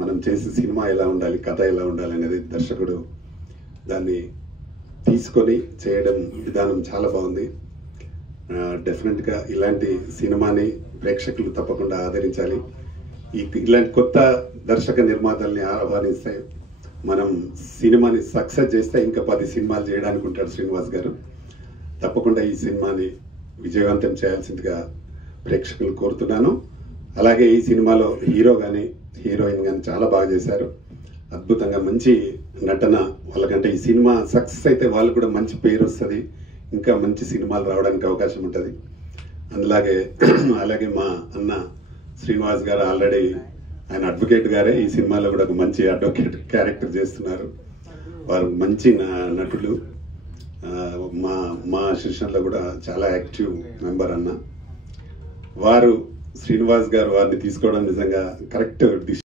మనం చేసే సినిమా ఎలా ఉండాలి, కథ ఎలా ఉండాలి అనేది దర్శకుడు దాన్ని తీసుకొని చేయడం విధానం చాలా బాగుంది. డెఫినెట్గా ఇలాంటి సినిమాని ప్రేక్షకులు తప్పకుండా ఆదరించాలి. ఇలాంటి కొత్త దర్శక నిర్మాతల్ని ఆహ్వానిస్తే మనం సినిమాని సక్సెస్ చేస్తే ఇంకా 10 సినిమాలు చేయడానికి ఉంటాడు శ్రీనివాస్ గారు. తప్పకుండా ఈ సినిమాని విజయవంతం చేయాల్సిందిగా ప్రేక్షకులు కోరుతున్నాను. అలాగే ఈ సినిమాలో హీరో కానీ హీరోయిన్ కానీ చాలా బాగా చేశారు. అద్భుతంగా మంచి నటన వాళ్ళకంటే ఈ సినిమా సక్సెస్ అయితే వాళ్ళు కూడా మంచి పేరు వస్తుంది, ఇంకా మంచి సినిమాలు రావడానికి అవకాశం ఉంటుంది. అలాగే మా అన్న శ్రీనివాస్ గారు ఆల్రెడీ ఆయన అడ్వకేట్ గారే ఈ సినిమాలో కూడా ఒక మంచి అడ్వకేట్ క్యారెక్టర్ చేస్తున్నారు. వారు మంచి నటులు. మా శిష్యంలో కూడా చాలా యాక్టివ్ మెంబర్ అన్న. వారు శ్రీనివాస్ గారు వారిని తీసుకోవడం నిజంగా కరెక్ట్ డిసిషన్.